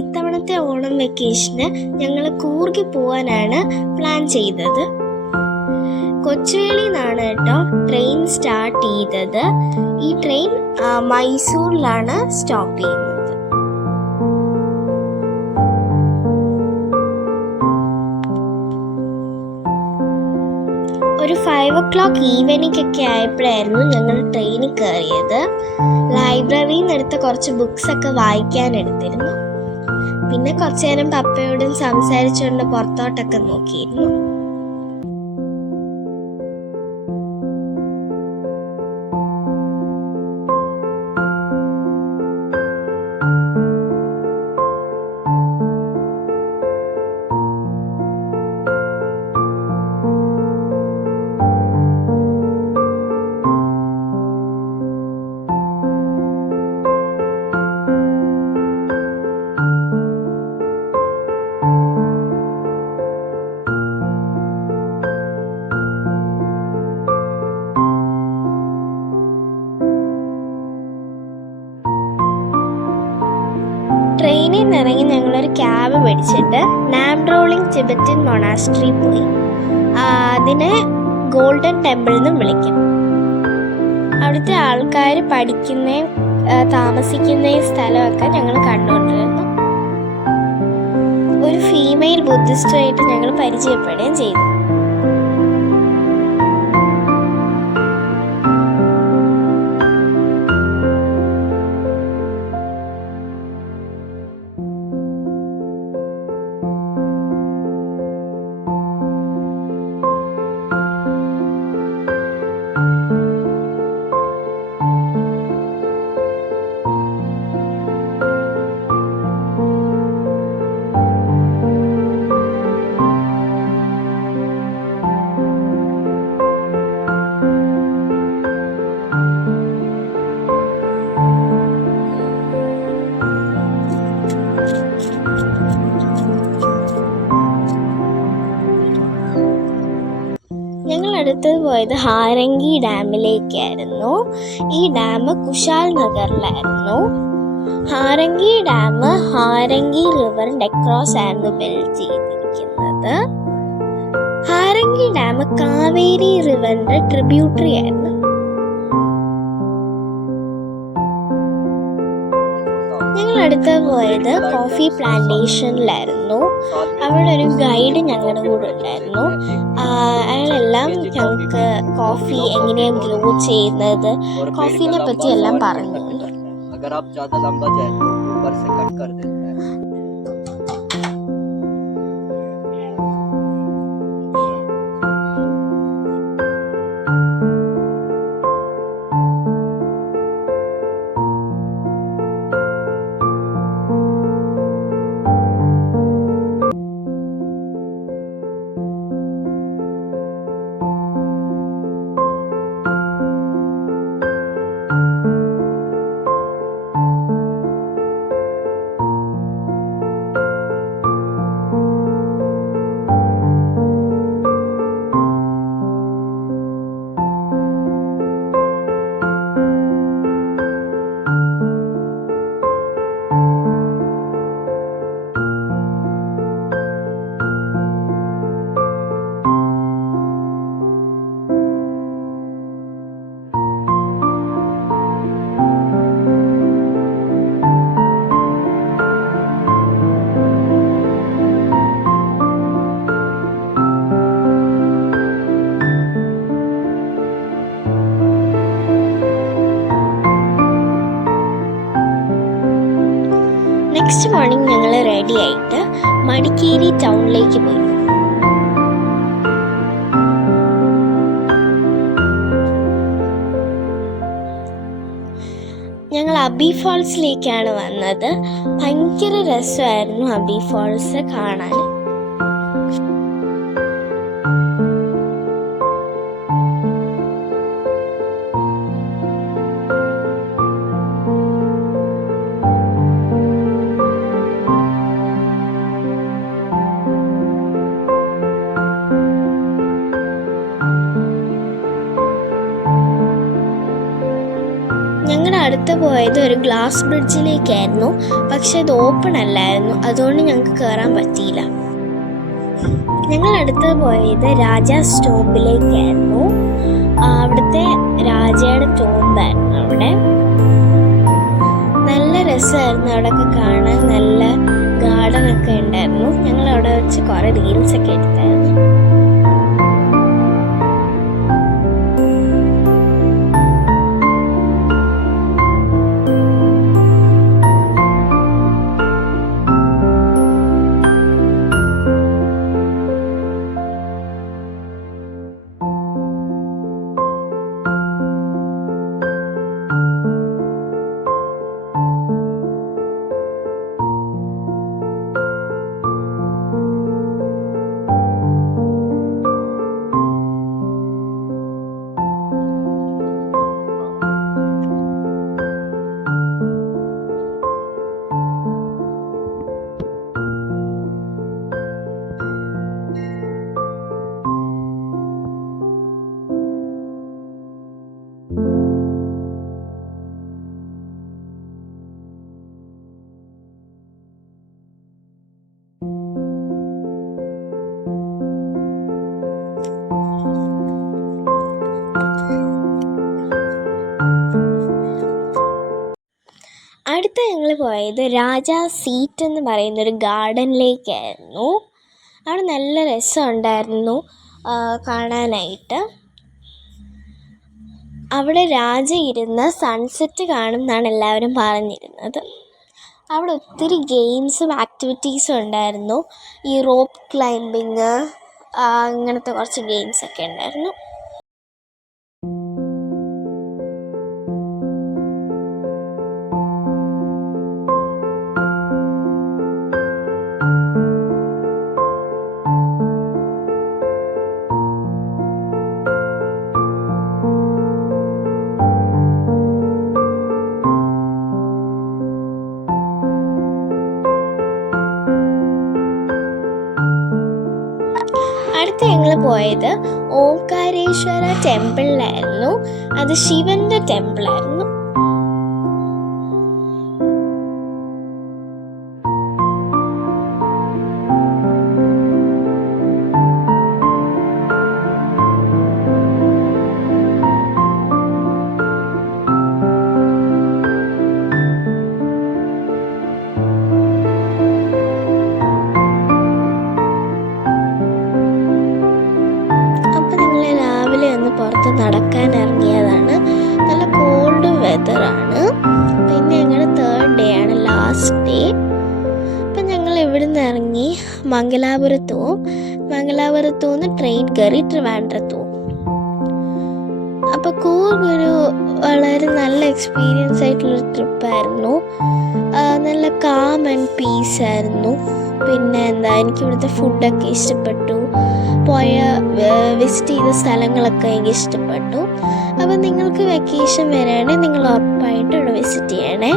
ഇത്തവണത്തെ ഓണം വെക്കേഷന് ഞങ്ങൾ കൂർഗി പോവാനാണ് പ്ലാൻ ചെയ്തത്. കൊച്ചുവേളിയിൽ നിന്നാണ് കേട്ടോ ട്രെയിൻ സ്റ്റാർട്ട് ചെയ്തത്. ഈ ട്രെയിൻ മൈസൂരിലാണ് സ്റ്റോപ്പ് ചെയ്യുന്നത്. ഒരു 5 o'clock ഈവനിങ് ഒക്കെ ആയപ്പോഴായിരുന്നു ഞങ്ങൾ ട്രെയിനിൽ കയറിയത്. ലൈബ്രറിയിൽ നിന്ന് എടുത്ത കുറച്ച് ബുക്സ് ഒക്കെ വായിക്കാൻ എടുത്തിരുന്നു. പിന്നെ കുറച്ചു നേരം പപ്പയോടും സംസാരിച്ചുകൊണ്ട് പുറത്തോട്ടൊക്കെ നോക്കിയിരുന്നു. ട്രെയിനിൽ നിന്ന് ഇറങ്ങി ഞങ്ങളൊരു ക്യാബ് മേടിച്ചിട്ട് നാംഡ്രോളിംഗ് ടിബറ്റൻ മൊണാസ്ട്രി പോയി. അതിനെ ഗോൾഡൻ ടെമ്പിൾ എന്നും വിളിക്കും. അവിടുത്തെ ആൾക്കാർ പഠിക്കുന്നതും താമസിക്കുന്നതും സ്ഥലമൊക്കെ ഞങ്ങൾ കണ്ടുകൊണ്ടിരുന്നു. ഒരു ഫീമെയിൽ ബുദ്ധിസ്റ്റുമായിട്ട് ഞങ്ങൾ പരിചയപ്പെടുകയും ചെയ്തു. ഞങ്ങൾ അടുത്തത് പോയത് ഹാരംഗി ഡാമിലേക്കായിരുന്നു. ഈ ഡാം കുശാൽ നഗറിലായിരുന്നു. ഹാരംഗി ഡാം ഹാരംഗി റിവറിന്റെ അക്രോസ് ആയിരുന്നു ബിൽഡ് ചെയ്തിരിക്കുന്നത്. ഹാരംഗി ഡാം കാവേരി റിവറിന്റെ ട്രിബ്യൂട്ടറി ആയിരുന്നു. ഞങ്ങൾ അടുത്ത് പോയത് കോഫി പ്ലാന്റേഷനിലായിരുന്നു. അവിടെ ഒരു ഗൈഡ് ഞങ്ങളുടെ കൂടെ ഉണ്ടായിരുന്നു. അയാളെല്ലാം ഞങ്ങൾക്ക് കോഫി എങ്ങനെയാണ് ഗ്രോ ചെയ്യുന്നത്, കോഫീനെ പറ്റി എല്ലാം പറഞ്ഞു. നെക്സ്റ്റ് മോർണിംഗ് ഞങ്ങൾ റെഡി ആയിട്ട് മടിക്കേരി ടൗണിലേക്ക് പോയി. ഞങ്ങൾ അബി ഫോൾസിലേക്കാണ് വന്നത്. ഭയങ്കര രസമായിരുന്നു അബി ഫോൾസ് കാണാൻ. അടുത്ത് പോയത് ഒരു ഗ്ലാസ് ബ്രിഡ്ജിലേക്കായിരുന്നു. പക്ഷെ അത് ഓപ്പൺ അല്ലായിരുന്നു, അതുകൊണ്ട് ഞങ്ങൾക്ക് കയറാൻ പറ്റിയില്ല. ഞങ്ങൾ അടുത്ത് പോയത് രാജാസ് ടോംബിലേക്കായിരുന്നു. അവിടുത്തെ രാജയുടെ ടോംബായിരുന്നു അവിടെ. നല്ല രസമായിരുന്നു അവിടെയൊക്കെ കാണാൻ. നല്ല ഗാർഡനൊക്കെ ഉണ്ടായിരുന്നു. ഞങ്ങൾ അവിടെ വെച്ച് കുറേ റീൽസൊക്കെ എടുത്തായിരുന്നു. അടുത്ത ഞങ്ങൾ പോയത് രാജാ സീറ്റ് എന്ന് പറയുന്നൊരു ഗാർഡനിലേക്കായിരുന്നു. അവിടെ നല്ല രസമുണ്ടായിരുന്നു കാണാനായിട്ട്. അവിടെ രാജ ഇരുന്ന് സൺസെറ്റ് കാണും എന്നാണ് എല്ലാവരും പറഞ്ഞിരുന്നത്. അവിടെ ഒത്തിരി ഗെയിംസും ആക്ടിവിറ്റീസും ഉണ്ടായിരുന്നു. ഈ റോപ്പ് ക്ലൈമ്പിങ്, അങ്ങനത്തെ കുറച്ച് ഗെയിംസൊക്കെ ഉണ്ടായിരുന്നു. അടുത്ത് ഞങ്ങൾ പോയത് ഓംകാരേശ്വര ടെമ്പിളിലായിരുന്നു. അത് ശിവന്റെ ടെമ്പിളായിരുന്നു. പുറത്ത് നടക്കാൻ ഇറങ്ങിയതാണ്. നല്ല കോൾഡ് വെതറാണ്. പിന്നെ ഞങ്ങളുടെ 3rd ഡേ ആണ്, ലാസ്റ്റ് ഡേ. അപ്പം ഞങ്ങൾ ഇവിടുന്ന് ഇറങ്ങി മംഗലാപുരത്ത് പോവും. മംഗലാപുരത്തു നിന്ന് ട്രെയിൻ കയറി ട്രിവാൻഡ്രത്ത് പോവും. അപ്പോൾ കൂർഗ് ഒരു വളരെ നല്ല എക്സ്പീരിയൻസ് ആയിട്ടുള്ളൊരു ട്രിപ്പായിരുന്നു. നല്ല കാം ആൻഡ് പീസ് ആയിരുന്നു. പിന്നെ എനിക്ക് ഇവിടുത്തെ ഫുഡൊക്കെ ഇഷ്ടപ്പെട്ടു. വിസിറ്റ് ചെയ്ത സ്ഥലങ്ങളൊക്കെ എനിക്ക് ഇഷ്ടപ്പെട്ടു. അപ്പോൾ നിങ്ങൾക്ക് വെക്കേഷൻ വരികയാണെങ്കിൽ നിങ്ങൾ ഉറപ്പായിട്ടും ഇവിടെ വിസിറ്റ് ചെയ്യണേ.